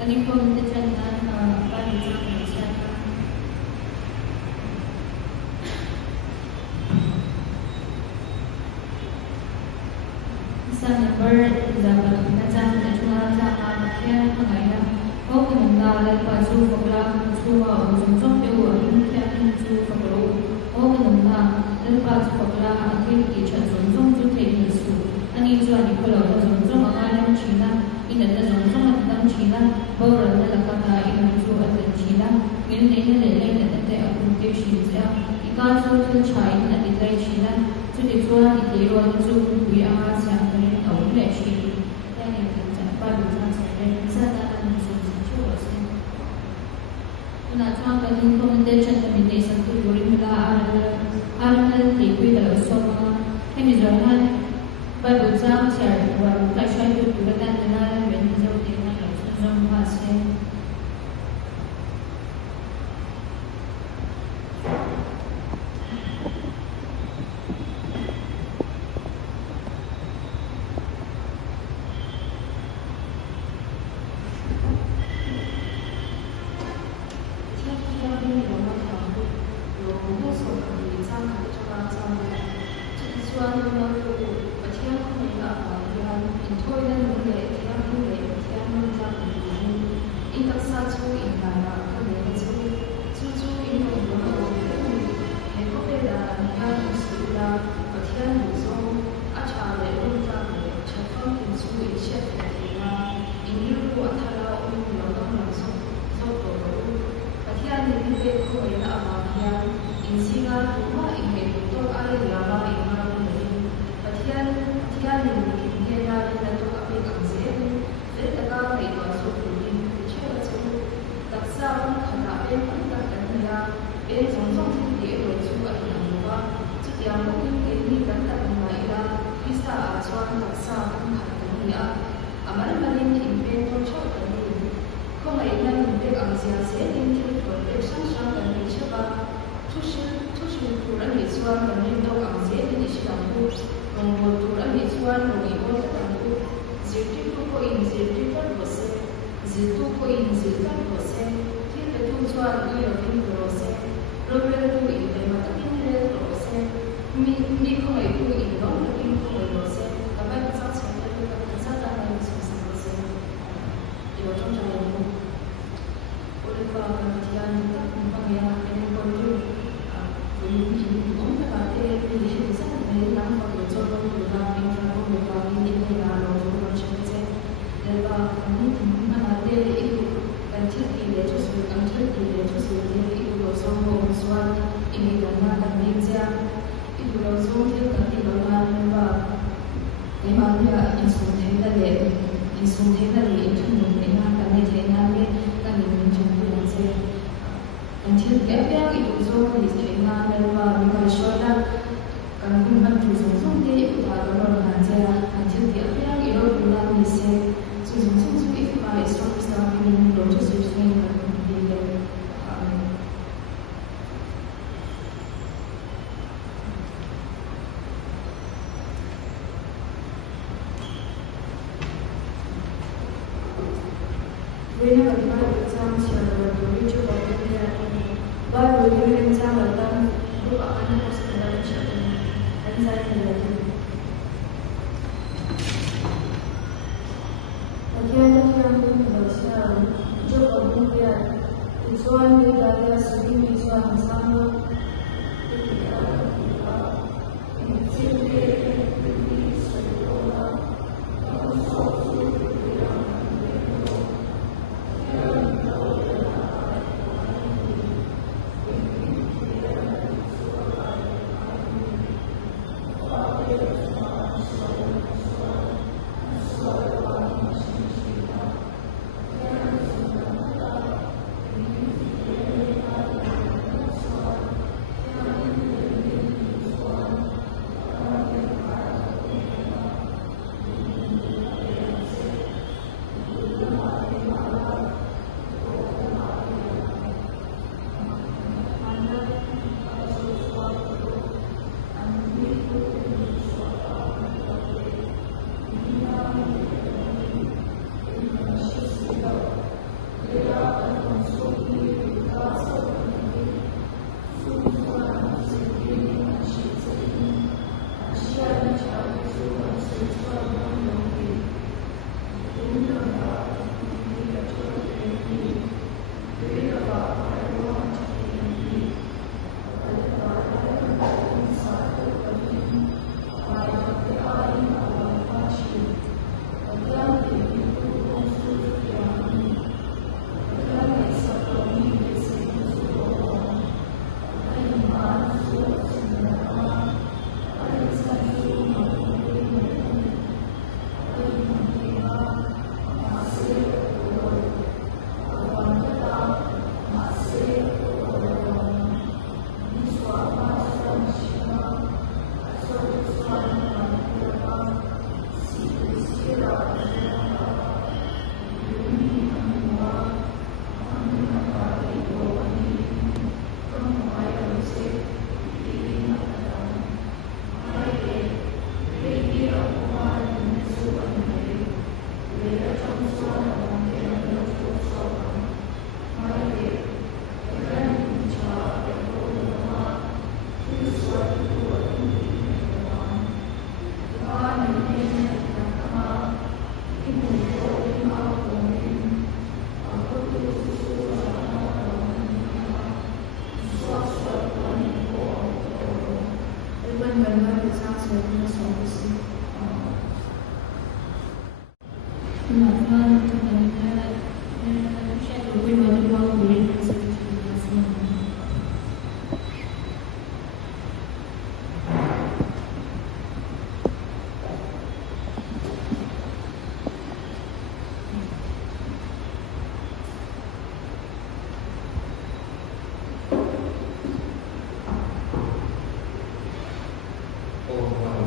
Amen.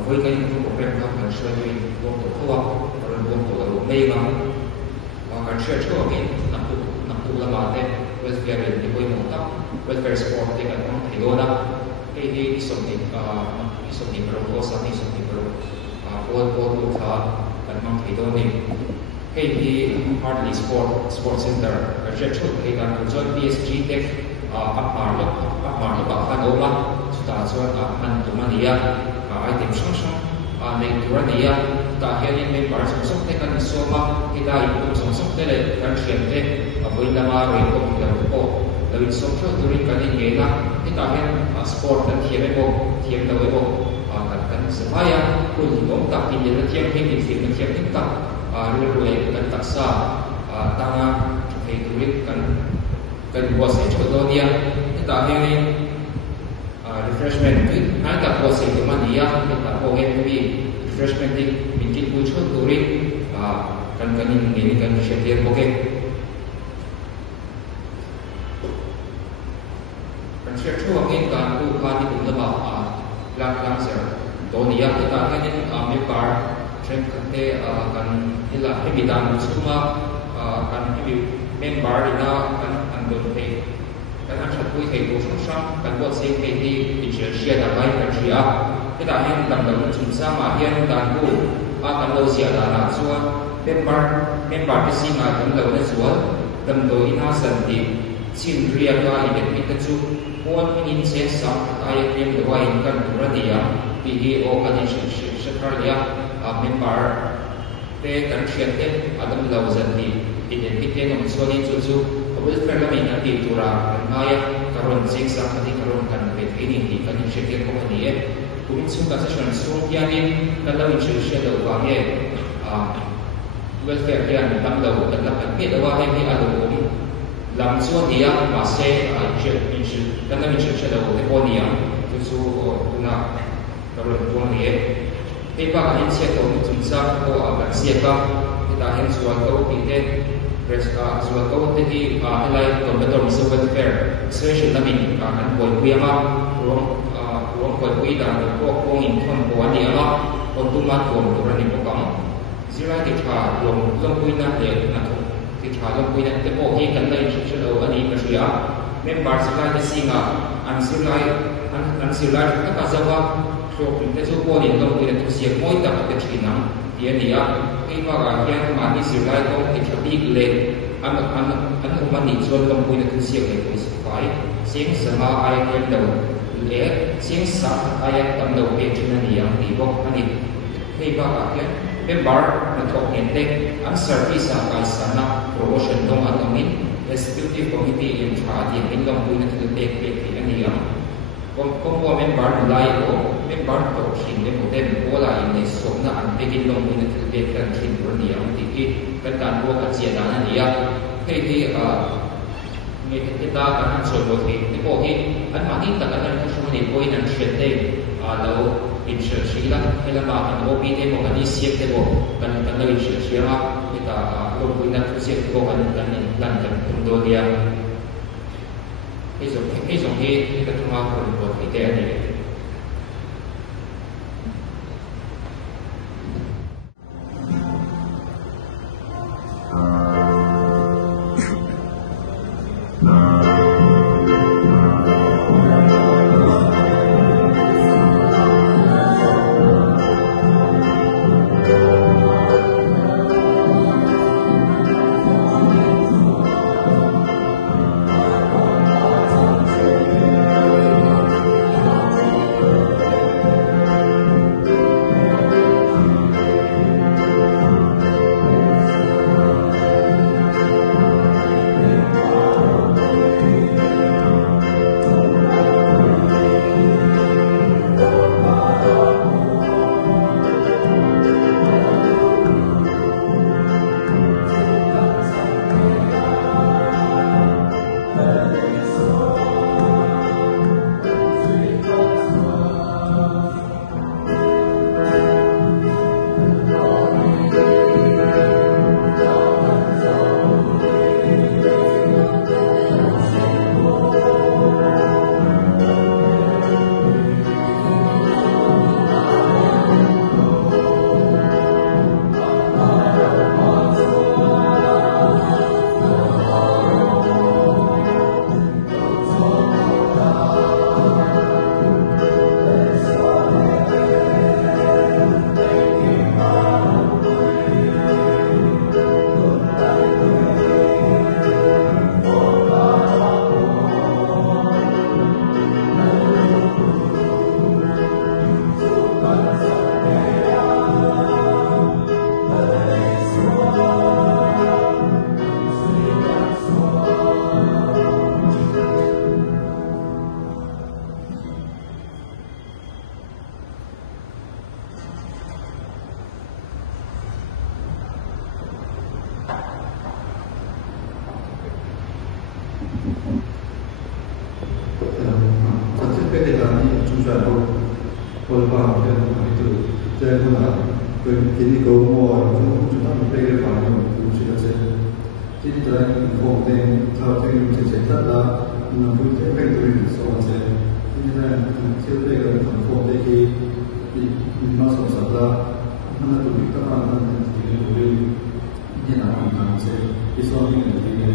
với cái program đó là sẽ đi vô tổ thua rồi vô tổ mê mà còn sẽ cho cái nằm tu là mà thế với cái thì với một tóc với cái sport thì cái con thấy đó cái số thì rồi có sao thì số thì rồi vô tu thà cái con thấy đó thì cái hardly sport center cái sẽ cho cái cái cho PSG tech áp mà bảo khá đâu mà chúng ta cho ăn tụi mình đi item sang nei turania ta hian me par song te kan soma ida i song te le kan thiam te voinama rei ko ko david song turin kan ni na ita hian sport kan thiam do ebo kan sapaya kun lom tak in le thiam ke ni thiam ta ru kan taksa tanga he turin kan was e chodonia ita hian refreshment anta ko se to mania ta ko heavy refreshment min ki pu chho turi kan ni kan share boke kan share chu ang kan ku kha ni kum ba lang ser to nia ta kan ni me par train kan te kan hila heavy dan suma kan heavy member ina kan an do te kan an chat pui thei ko sang kan bo se ke ti picture share da mai kan ria ke da hian dam chung sa ma hian dan ku kan lo sia da na chua member ke singa kan lo na chua dam do ina san ti chin ria ka i den pi ta chu pon in se sa ai kem do in kan ra dia pi hi o kan shi kar ya member te kan share te adam lo zan ti i den pi te ngam so ni chu welfare la min ati tura ngaya karon sing sa khati karon kan pe ini ni kan share ko ni e kumin sung ka sa sung yanin kan la in share do wa ye welfare ya tam do kan la kan pe do wa he ado lam so dia ma se in shi kan la in share do ko ni ya tu su na karon ko ni e pe pa kan share do chung sa ko kan sia ka ta hen suwa ko ti te suwa ko te di helai ko betor so welfare session na min kan boy kuya ruang boy kuya da ko in thon ko ani ama ko tu ma ko to ni ko kam zira ti tha long kuya na le na to ti tha long kuya te ko hi kan lai shi do ani ka ria member sa ka singa an silai ka ka zawa so te so ko ni long kuya to sia moi ta ka thina dia dia khi mà cái mà đi siêu lai công thì phải đi lên anh không mà nhìn xuân công vui là thứ siêu này cũng phải xem xem mà ai quen đầu lẽ xem sát ai tầm đầu về trên này yang đi bốc anh đi khi mà cái member là thuộc hiện tệ anh service cái sana promotion đông anh ông in executive committee in charge thì mình công vui là thứ tệ về thì anh đi yang công qua member lại của member tổ chức để một đêm qua lại để sống là anh begin long với những việc cần thiết của nhiều thì khi các cán bộ các diễn đàn này thì người ta cần sửa đổi thì bộ khi anh mà tin tất cả các số này coi năng chuyển tên lâu in sửa sĩ là hay là mà anh OP thế một cái siết thế bộ cần lời sửa sĩ là người ta long với năng siết bộ cần làm không đôi dia cái giống như cái thông qua của cái này 出来后，或者把这样的在困难跟经历沟通就他们被反映不是的是今天在后天他对这些他的不是被对说这今天在就这个后这些马上说的那对他们这个对你拿这一说明的这个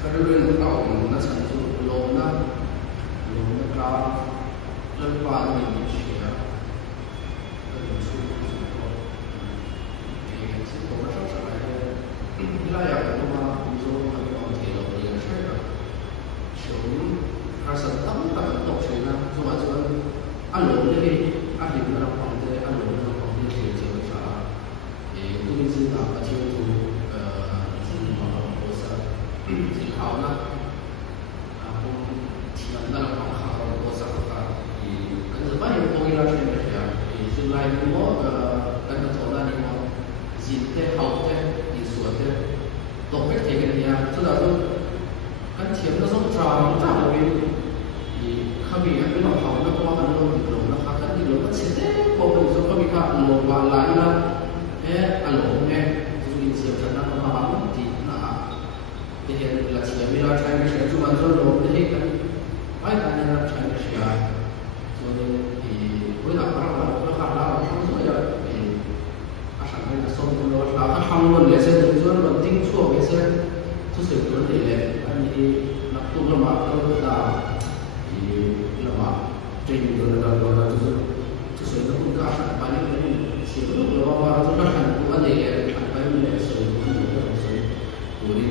ก็เรื่องเอานักสังคมลงนะกราฟเรื่องว่ามีเชียร์ก็เป็นสุดซึ่งผมก็ชอบสมัยนี้ที่เราอยากรู้ว่าคุณโจ้มันบางทีเราเรียนใช่ไหมฉันอาศัยตั้งแต่ตกใช่ไหมส่วนอารมณ์ที่อารมณ์เราความที่อารมณ์เราความที่เชื่อใจตุ้งซิ่งเราเชื่อถูกสิ่งของเราโพสต์สิ่งเขานะผมที่นั่นเราของเขาโพสต์ก็kan sebenarnya pengiraan Indonesia selain itu kan tersoda ni mau zinte haute di suatu topik tekniknya sudah tu kan tiap tu semua cara lebih di kami yang kita tahu nak apa kan lo di dalam nak kan di dalam setiap orang itu kami kan lo balai lah alom tu di siapa nak apa di nak dia bila siapa bila cakap siapa cuma tu lo dia kan baik kan dia cakap siapa với lại nó khá là không có giờ thì sản phẩm là xong rồi nó không luôn để xem được cho nó tính số cái xem số sự vấn đề này anh đi nó tung ra mà nó tạo thì là mà trình rồi là số sự nó cũng cả sản phẩm này chỉ có lúc đó mà nó thành của vấn đề sản phẩm này sử dụng của sự của đi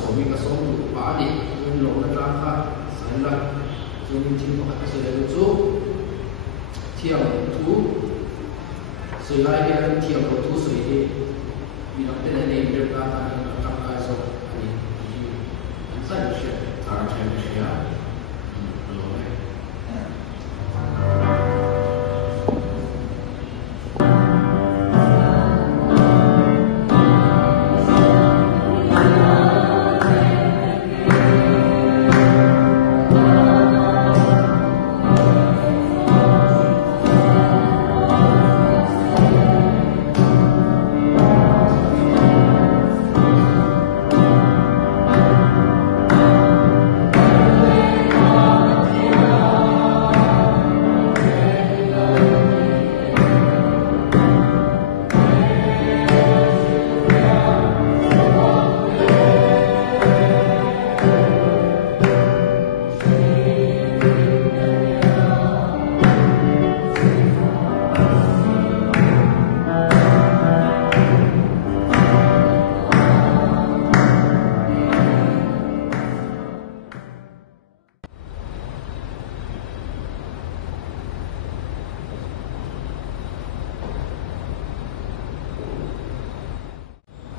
số mình cái số quá đi nên nó ra khác sai lệch cho nên chính phủ phải xử lý số theo thu xử lại cái theo thu xử lý vì nó tên là nền được ta là trong cái số này anh sai được chưa ta chơi được chưa rồi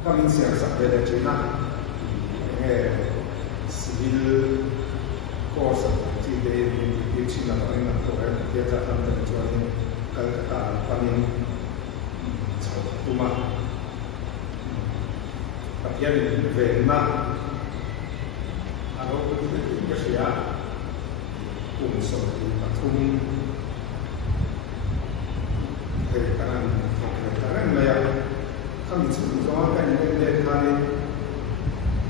kami siang sampai dari China, civil course di China orang nak program dia datang dari China ke paling rumah, tapi yang Vietnam, kalau itu Malaysia, unsur di Patung, kanan Melayu. kami semua kan ini kali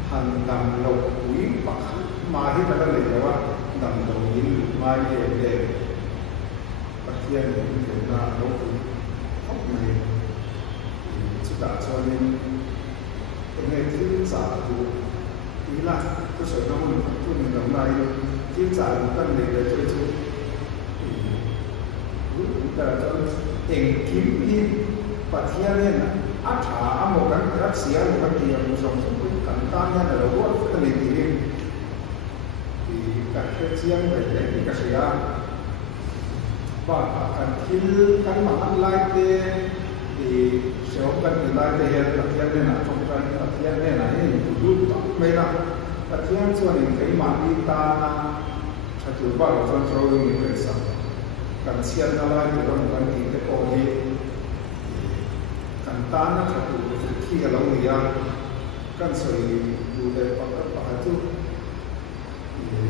handam lo kui pak mari pada lewa handam lo ini mari ele bagian ini kena lo kui kok mai sudah soalnya ini tim satu inilah kesulitan untuk mengenai tim satu kan lebih itu kita engkim ini bagiannya acha amokan rasia bukan dia musuh kan tanya ada buat teliti di kajian baik di kasia bahkan kil kan makan laite di seokan di laite ya kajian na contoh kajian na ini dulu merah kajian soal ini kai mati tanah satu baru contoh ini kerja kan sian laite bukan kita oleh tanah satu kiri kalau dia kan sering juga pakai itu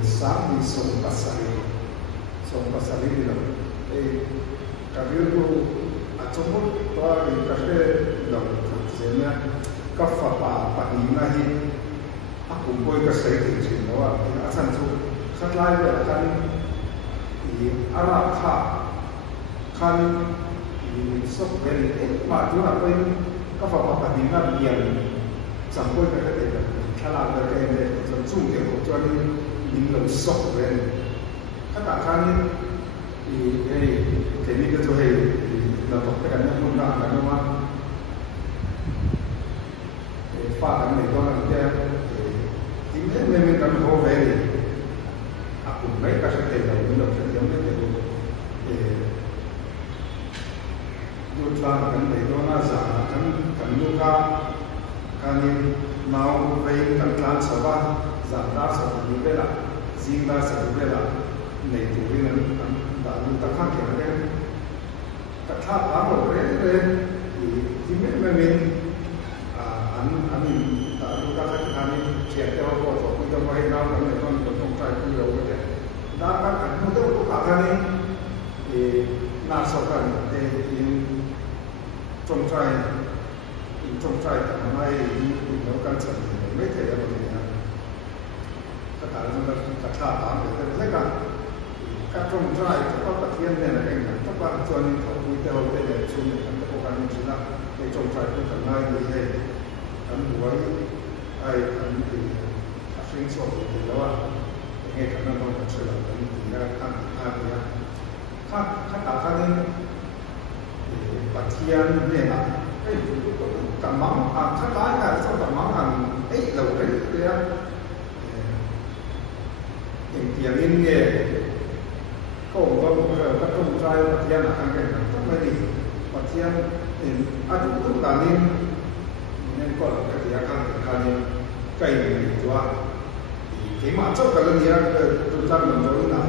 sami song pasari di dalam kabir itu acomot toa di kafe dalam kajiannya kafa pa inahi aku boy kasih itu cina asan tu setelah itu kan Arab kan sok dari maju apa ini kafa papadina biar 上辈个个个他拉个个就重点我做的民流熟的他打开呢肯定就会那个个人弄那个嘛发展那个的今天我们讲好回来aku mai ka sa te dau no sa te me te do tla kan le do na za kan lu ka kan nau ve kan tlan sa ba za ta sa ni be la zin da sa be la nei tu ri na da lu ta kha ke ne ta kha pa ro re re ti me me an ta lu ka ka ni che te ho ko ko to mai na kan ne kon ko tong tai ku lo ke dapat anu tu akan ni nasokan trong trai mai melakukan sendiri mereka yang punya kata kata apa mereka kat trong trai apa bagian ni nak kan apa tuan ni tahu kita orang ni cuma kita bukan cuma trong trai tu kan mai ni kan buat kan asing soal itu lawat nghe cả năm con thật sự là cũng thì ra tham gia các tạo ra nên bát thiên này là cái cảm mong các cái là sau cảm mong hàng ấy đầu đấy kia những tiền liên nghề không có các công trai bát thiên là hàng cái không phải gì bát thiên thì ăn cũng là nên có là cái gì ăn nên cây này quá起码做个人家就咱们做的呢，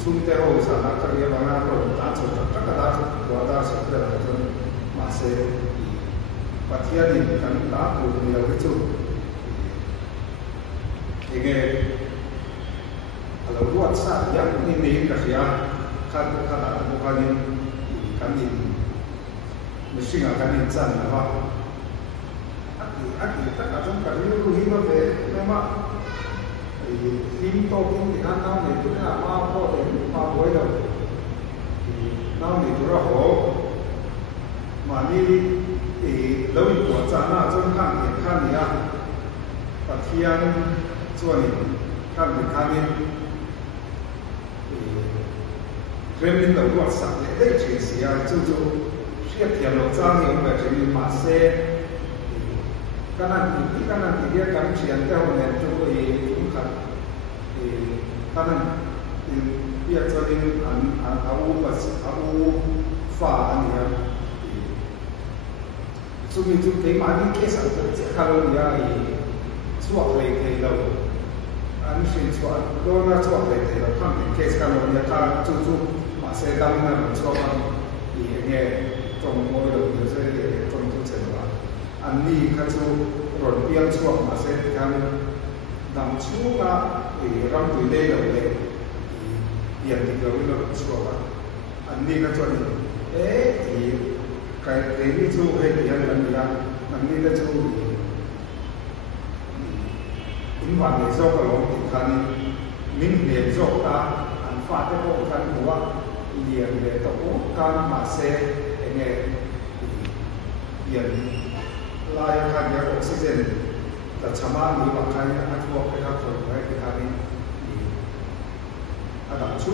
从最后上那个地方那个打出的，这个打出多大是这样子，马些把天的跟打出的要做，这个kalau buat saat yang ini kerja kan kata bukan kami mesti akan insan apa kita kadang kadang ruhima be memang tim token di kantor itu nak apa apa boleh dah nam itu raho mani lalu buat sana jom kan ya pasian cuan kan ni Kremlin lalu buat sana itu cia tu siap tiada orang yang berjadi masa kanan dia kan siang tahu ni tu bukan kanan dia jadi aku faham ya sumi tu kemana kisah kalau dia suap lagi tahu anjing suap dona suap lagi tahu kan kisah kalau dia kan tu masa dalam suap ini trong môi trường như thế trong tu sinh hoạt anh đi các chú rồi biên chuộc mà sẽ tham nằm chú là thì rong tuổi đây đầu này thì hiện thì đầu nó chuộc anh đi các chú đấy thì cái đi chú hay thì anh làm gì anh đi các chú những bạn này do cái lòng thì thành mình liền do ta anh phát cái bộ thành của liền để tổ can mà sẽ nghe hiện lai kan ya oxygen ta chama ni ba kai a thua ke ka thoi bai ke ka ni ada chu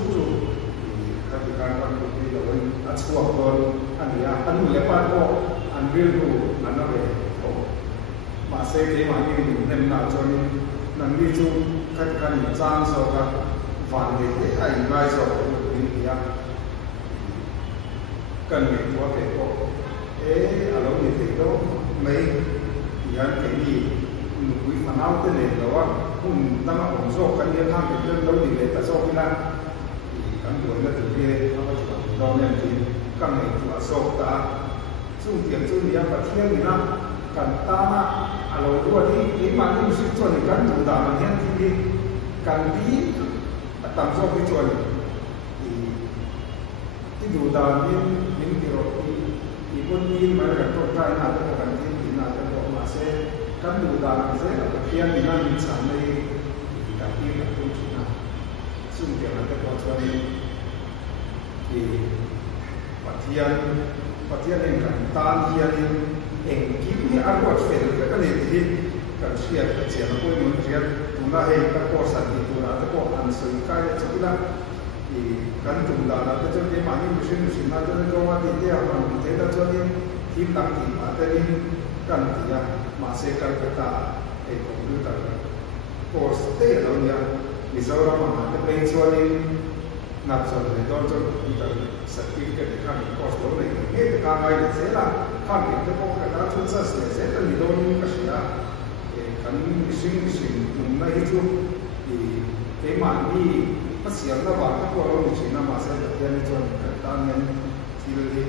ka ti kan kan ko ti lo a chua ko an ya an le pa ko an bil ko an na be ko ma se ke ma ni nem na cho ni nan ni chu ka kan chang so ka van de ke ai bai so ni ya cần phải có thể có ở đâu như thế đó mấy nhà cái gì quý phản áo thế này đó cũng đang ở số cái gì tham cái đâu thì để ta số cái nào cán bộ là từ kia nó có chỉ đó nên thì các này chủ số ta chung tiền chung gì và thiên gì nào cần ta mà ở đâu đua đi cái mà những sự chuẩn cần chủ đạo là hiện thì cần tí tầm số cái chuẩnที่ดูดาวนี้ยิ่งที่เราอีกคนนี้มาจากตัวใต้น่าจะกันที่น่าจะบอกมาเสียกันดูดาวเสียแล้วเพียงนี่นั่นมีสารในการที่กับผู้ชนะซึ่งเดี๋ยวเราจะบอกว่าที่ปฏิญาณในการต้านเทียน ini aku fail kan ini kan siap siap aku menjadi mulai aku satu itu aku answer kaya sekitar kan jumlah ada jadi mana mesin ada kalau dia orang tidak jadi hilang ada ini kan dia masih kerja komputer course dia lalu yang misalnya mana ada penjualan nak jadi doktor kita sertifikat kan course lalu ini kan ada saya kan itu kok ada susah saya kan di dalam kerja kan mesin mulai itu di mana Pasiyan na ba ko ro ni na ma sa ya ni jo ta ni ti le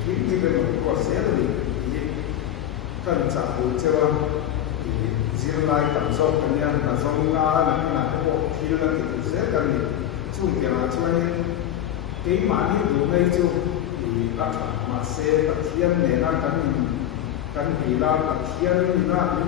ki be mo ko sa ya ni kan sa bu che wa zero lai tam so kan ya na so na ko ti le ni se kan ni chu ke na chu ni ke ma ni du nei chu ni ka ma se pasiyan ne na kan bi la pasiyan ni na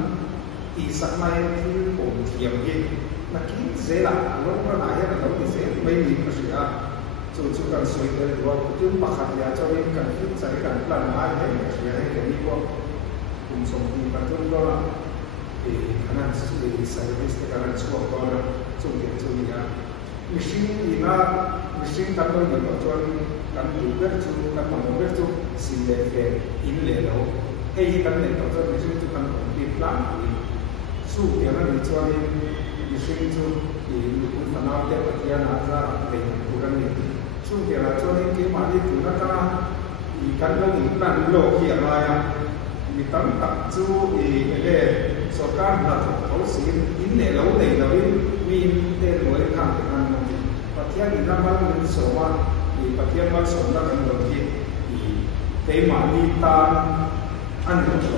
ti sa mai ti ko tiam ki Makin zela, kalau orang ayah atau isi, bayi manusia, cucukan suite dua, itu pakat dia cari kan, itu cari kan plan ayah manusia yang ini kok, kumsong di patung doang, kanan sudah service kanan suap doang, cuci mesin ina, mesin tanpa dibuat kan juga cuci kan mobil cuci silet ini lelo, kan dibuat mesin itu kan di plan, su yang dijual mesin itu dibuat tanah dia bagian atas bukan ini. So dia cari ke mana itu nak ikan lagi ikan logi apa ya? Ikan tak tu sokan nak tahu sih ini lalu min terus kan dengan bagian ini nama ini semua bagian mana semua kan logi tema tan anu tu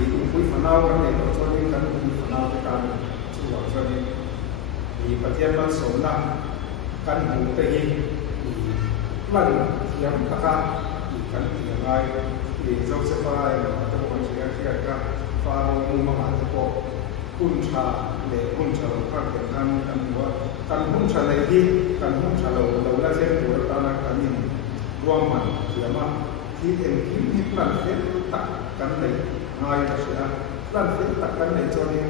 untuk menau kan itu cari kan untuk menau kan di bagian mana semua kan buktiมันยังตะกะกันยังไงที่เจ้าเสพายตะบนเชียร์ก็ฟาโรห์มหาตะปกคุณชาเลคุณชาลก็เกิดนั้นกันว่ากันคุณชาเลที่กันคุณชาเราละเส้นหัวตานักกันนี่รวมมันเสียมาที่เอ็มคิมที่planเส้นตักกันในง่ายก็เสียplanเส้นตักกันในจอนี้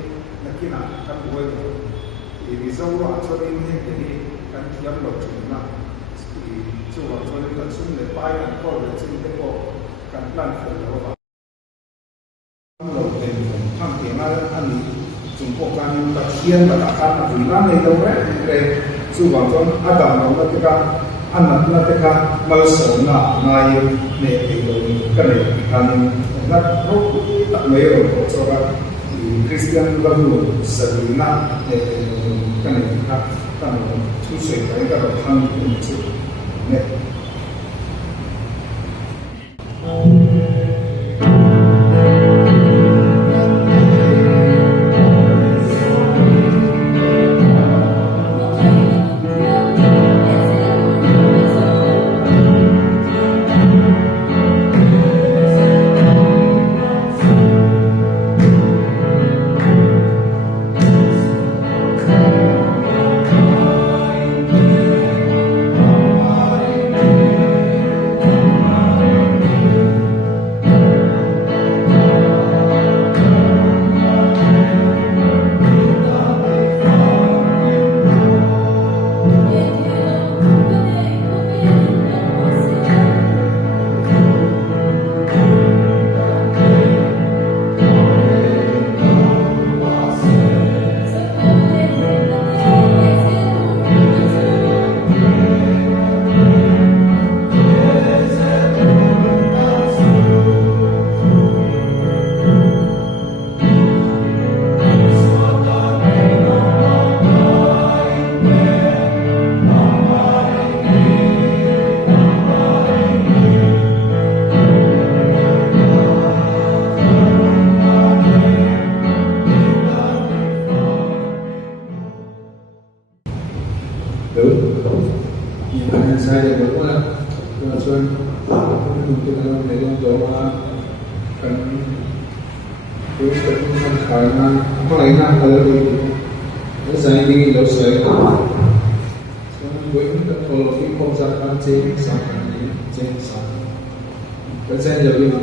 นักกินกันด้วยที่วิศวะจอนี้นี่กันเทียมหลบถึงนะ就我做那个新的8月或者今天过敢烂粉的话，ทำเกี่ยวกับอันนี้จุดพบกันตะเคียนตะการตะวิลาในตรงนี้เลยสู่บางคนอาดัมเราก็จะอันนั้นเราจะมาสอนนะนายในตรงนี้กันเลยการนักรบตะเมรุโซกาคริสเตียนก็รู้สิ่งนั้นกันเลยครับตั้งทุกสิ่งไปก็ทำเป็นจุดเนี่ยsaya berdoa Tuhan untuk dalam dalam doa kan terus terus karena apa lainnya kalau itu saya ingin lo saya kalau kita pomsakan ceng sama dan saya jadi